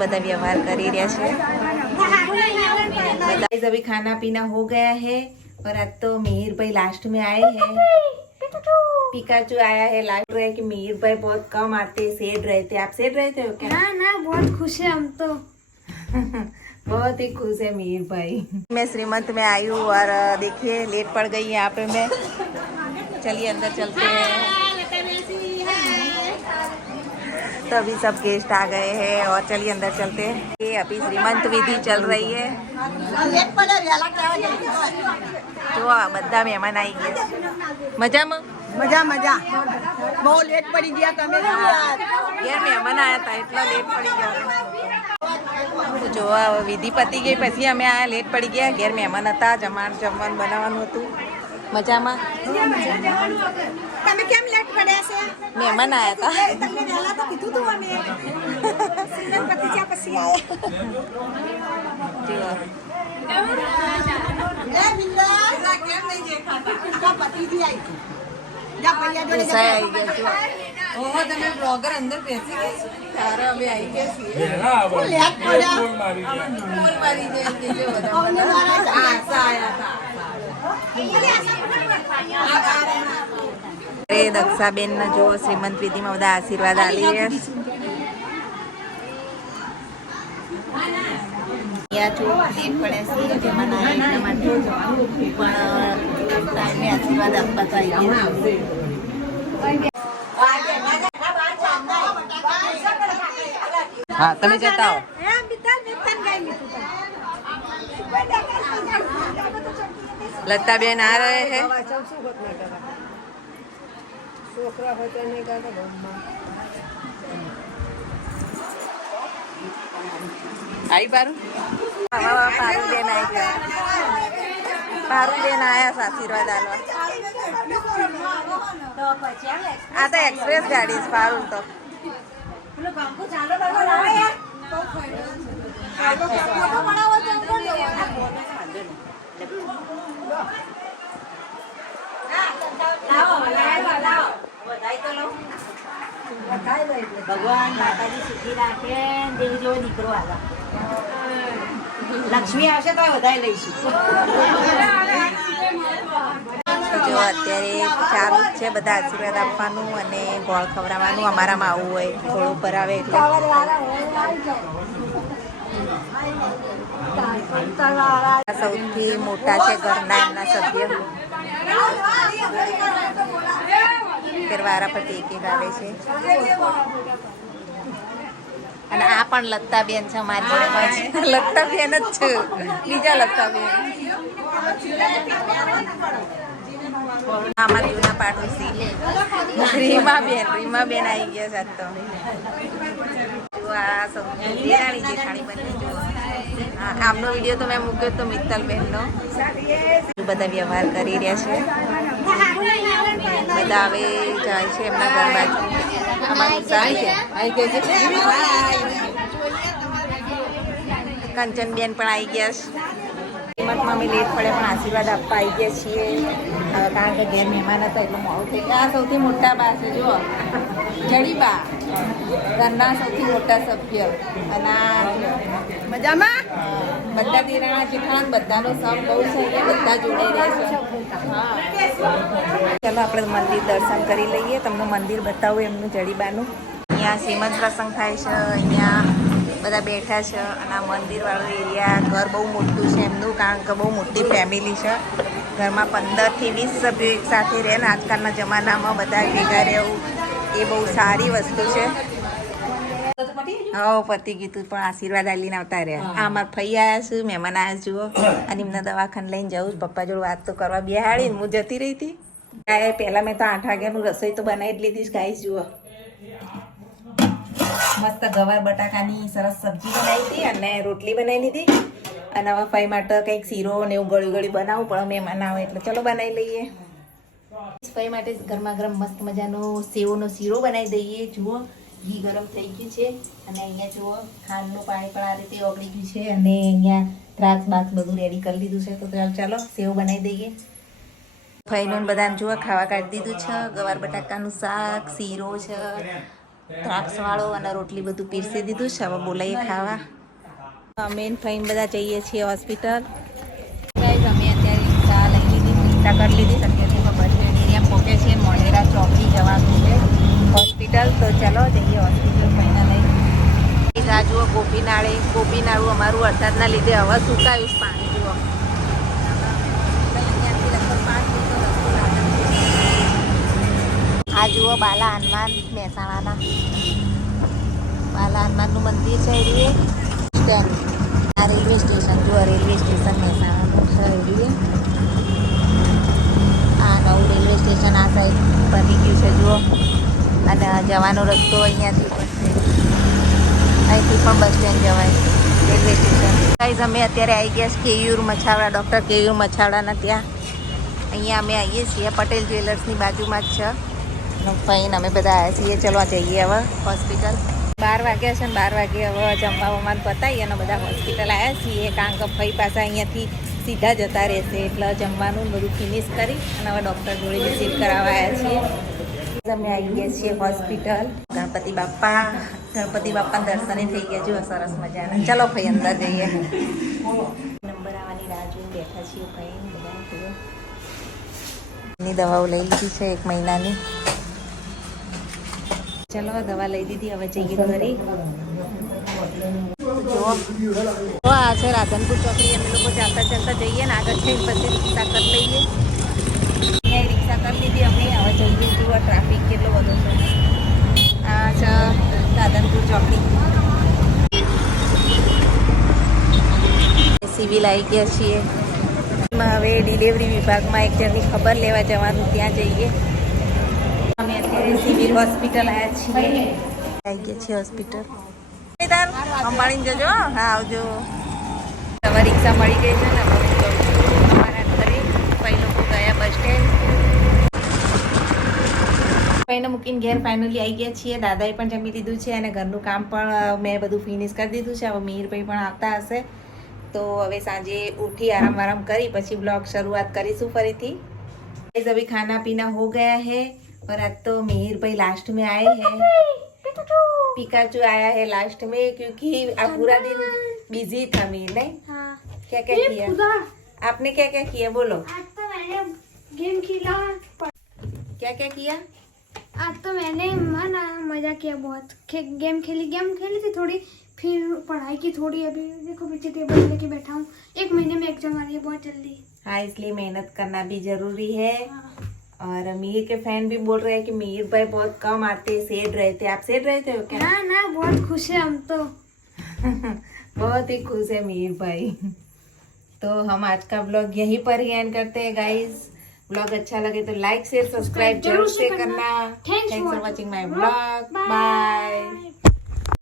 बता व्यवहार कर रहे हैं। अभी खाना पीना हो गया है और आज तो मिहिर भाई लास्ट में आए हैं। पिकाचू आया है। लास्ट रहे कि मिहिर भाई बहुत कम आते, सेड रहते। आप सेड रहते हो क्या? ना बहुत खुश है हम तो। बहुत ही खुश है मिहिर भाई। मैं श्रीमंत में आई हूँ और देखिए लेट पड़ गई यहाँ पे मैं। चलिए अंदर चलते हैं। तो अभी सब गेस्ट आ गए हैं और चलिए अंदर चलते हैं। ये अभी श्रीमंत विधि चल रही है। जो બધા મહેમાન આવી ગયા મજામાં મજા મજા બહુ લેટ પડી ગયા તમે યાર મહેમાન આવ્યા હતા એટલા લેટ પડી ગયા તો જો વિધિ પતી ગઈ પછી અમે આ લેટ પડી ગયા ઘેર મહેમાન હતા જમવાનું બનાવવાનું હતું મજામાં તમે કેમ લેટ પડ્યા છે મહેમાન આવ્યા હતા તમને વહેલા તો કીધું તું અમે સિંગલ પતિ ચા પછી આયા જો એ બિંદા કેમ નહીં દેખાતા કા પતિ દી આવી જા ભૈયા જોડે આવી ગયા છો ઓહો તમે બ્લોગર અંદર બેસી ગઈ છો તારે અમે આવી ગયા છીએ લેટ પડ્યા ફોન મારી જાય કે જો બધા આશા આયા હતા અરે દક્ષાબેન ના જો શ્રીમંત વિધિમાં બધા આશીર્વાદ આલી રહ્યા છો લેટ પડે છે જમવાના એટલા માટે પણ ટાઈમે આશીર્વાદ આપવા તો આવી ગયા હા તમે જતા આવો लताबेन आ रहे हैं आई पारू पारू बेन आई गया पारू बेन आया आशीर्वाद आलवा आ तो एक्सप्रेस गाड़ी पारू तो ભગવાન માતાજી સુખી રાખે દેવી જેવો દીકરો આવે લક્ષ્મી આવશે તો વધારે લઈશું જો અત્યારે ચાલુ જ છે બધા આશીર્વાદ આપવાનું અને ગોળ ખવડાવવાનું અમારામાં આવું હોય થોડું ભરાવે એટલે સૌથી મોટા છે ઘરના એમના સભ્ય વારા પરથી એક આવે છે અને આ પણ લતાબેન છે અમારી જોડે લતાબેન જ છે બીજા લતાબેન અમારા જૂના પાડોશી રીમાબેન આવી ગયા સાત તો આ સૌથી દેરાણી જેઠાણી બની જો આમનો વિડીયો તો મેં મૂક્યો તો મિત્તલબેનનો બધા વ્યવહાર કરી રહ્યા છે બધા આવે જાય છે એમના ઘર બાજુ અમારી સારી છે કંચનબેન પણ આવી ગયા છે કિંમતમાં અમે લેટ પડે પણ આશીર્વાદ આપવા આવી ગયા છીએ કારણ કે ઘેર મહેમાન હતા એટલે મોડું થઈ ગયા આ સૌથી મોટા બા છે જો જડીબા ઘરના સૌથી મોટા સભ્ય અને મજામાં બધા દેરાણા જેઠાણા બધાનો સમ બહુ છે એટલે બધા જોડે રહે છે ચાલો આપણે મંદિર દર્શન કરી લઈએ તમને મંદિર બતાવું એમનું જડીબાનું અહીંયા શ્રીમંત પ્રસંગ થાય છે અહીંયા બધા બેઠા છે અને આ મંદિરવાળો એરિયા ઘર બહુ મોટું છે એમનું કારણ કે બહુ મોટી ફેમિલી છે ઘરમાં 15 થી 20 સભ્યો એક સાથે રહે ને આજકાલના જમાનામાં બધા ભેગા રહેવું એ બહુ સારી વસ્તુ છે હા પતિ ગીતું પણ આશીર્વાદ આલીને આવતા રહ્યા આ મારા ફઈ આવ્યા છું મહેમાન આવ્યા જુઓ અને એમના દવાખાને લઈને જવું પપ્પા જોડે વાત તો કરવા બેહાડીને હું જતી રહી હતી પહેલાં મેં તો 8 વાગ્યાનું રસોઈ તો બનાવી જ લીધી ગાઈસ જુઓ મસ્ત ગવાર બટાકાની સરસ સબ્જી બનાવી હતી અને રોટલી બનાવી લીધી અને હવે ફઈ માટે કંઈક શીરો ને એવું ગળી બનાવું પણ મહેમાન આવે એટલે ચલો બનાવી લઈએ ફઈ માટે ગરમા ગરમ મસ્ત મજાનો સેવનો શીરો બનાવી દઈએ જુઓ ઘી ગરમ થઈ ગયું છે અને અહીંયા જુઓ ખાંડનું પાણી પણ આ રીતે ઓગળી ગયું છે અને અહીંયા દ્રાક્ષ બાક્ષ બધું રેડી કરી લીધું છે તો ચાલો સેવ બનાવી દઈએ ફઈનું બધાને જુઓ ખાવા કાઢી દીધું છે ગવાર બટાકાનું શાક શીરો છે દ્રાક્ષવાળો અને રોટલી બધું પીરસી દીધું છે. હવે બોલાઈએ ખાવા. મેન ફાઈન બધા જઈએ છીએ હોસ્પિટલ. અમે અત્યારે રિક્ષા લઈ લીધી, રિક્ષા કરી લીધી. અત્યારે બસ સ્ટેન્ડ એરિયા પહોંચે છીએ. મોઢેરા ચોકડી જવાનું છે હોસ્પિટલ. તો ચલો જઈએ હોસ્પિટલ ફાઈના લઈ. આ જુઓ ગોપીનાળે, ગોપીનાળું અમારું વરસાદના લીધે હવે સુકાયું પાણી. જુઓ અહીંયાથી લગભગ 5 મિનિટનો રસ્તો લાગે. આ જુઓ બાલા હનુમાન, મહેસાણાના બાલા હનુમાનનું મંદિર છે. આ રેલવે સ્ટેશન જુઓ, રેલવે સ્ટેશન મહેસાણાનું છે. આ નવું રેલવે સ્ટેશન આ સાઈડ બની ગયું છે જુઓ. અને જવાનો રસ્તો અહીંયાથી પણ છે. અહીંથી પણ બસ સ્ટેન્ડ જવાય, રેલવે સ્ટેશન. ગાઈઝ અમે અત્યારે આવી ગયા છીએ કેયુર મછાવડા, ડૉક્ટર કેયુર મછાવડાના ત્યાં. અહીંયા અમે આવીએ છીએ, પટેલ જ્વેલર્સની બાજુમાં જ છે. ફાઈન અમે બધા આવ્યા છીએ. ચલો જઈએ હવે હોસ્પિટલ. 12 વાગ્યા છે ને 12 વાગે હવે જમવા વમવાનું પતાવી અને બધા હોસ્પિટલ આવ્યા છીએ. કારણ કે ભાઈ પાસે અહીંયાથી સીધા જતા રહેશે એટલે જમવાનું બધું ફિનિશ કરી અને હવે ડૉક્ટર જોડે વિઝિટ કરાવવા આવ્યા છીએ. અમે આવી ગયા છીએ હોસ્પિટલ. ગણપતિ બાપ્પા દર્શને થઈ ગયા. જો સરસ મજાના. ચલો ભાઈ અંદર જઈએ. નંબર આવવાની રાહ જોઈને બેઠા છીએ ભાઈ બધા. એની દવાઓ લઈ લીધી છે 1 મહિનાની. ચલો દવા લઈ દીધી, હવે જઈએ ઘરે. જો આ છે રાધનપુર ચોકડી. અમે લોકો ચાલતા ચાલતા જઈએ ને આગળ જઈને પછી રિક્ષા કરી લઈએ. અહીંયા રિક્ષા કરી લીધી અમે. હવે જઈએ. જુઓ ટ્રાફિક કેટલો બધો છે. આ છે રાધનપુર ચોકડી. સિવિલ આવી ગયા છીએ. હવે ડિલિવરી વિભાગમાં એક જણની ખબર લેવા જવાનું, ત્યાં જઈએ. અમે અત્યારે સિવિલ હોસ્પિટલ આવ્યા છીએ. આવી ગયા છીએ હોસ્પિટલ. સંભાળીને જજો. હા આવજો. હવે રિક્ષા મળી ગઈ છે ને હવે હું જઉં છું અમારા ઘરે. ભાઈ લોકો ગયા બસ સ્ટેન્ડ. ભાઈને મૂકીને ઘેર ફાઇનલી આવી ગયા છીએ. દાદાએ પણ જમી લીધું છે અને ઘરનું કામ પણ મેં બધું ફિનિશ કરી દીધું છે. હવે મિહિરભાઈ પણ આવતા હશે તો હવે સાંજે ઉઠી આરામ કરી પછી ब्लॉग शुरुआत करीશું फरीथी. अभी खाना पीना हो गया है और आज तो मिहिर भाई लास्ट में आए हैं. पिकाचू आया है लास्ट में क्योंकि आप पूरा दिन बिजी था मिहिर. नहीं हाँ। क्या क्या किया आपने? क्या क्या किया बोलो. आज तो मैंने गेम खेला. क्या क्या किया? आज तो मैंने मजा किया बहुत. गेम खेली थी थोड़ी, फिर पढ़ाई की थोड़ी. अभी देखो पीछे टेबल लेके बैठा हूँ. 1 महीने में एग्जाम आ रही है बहुत जल्दी. हाँ इसलिए मेहनत करना भी जरूरी है. और मिहिर के फैन भी बोल रहे हैं कि मिहिर भाई बहुत कम आते, सेड रहते. आप सेड रहते हो क्या? ना बहुत खुश है हम तो. बहुत ही खुश है मिहिर भाई. तो हम आज का ब्लॉग यहीं पर ही एंड करते हैं गाइज. ब्लॉग अच्छा लगे तो लाइक शेयर सब्सक्राइब जरूर से करना. Thanks for watching my blog. Bye.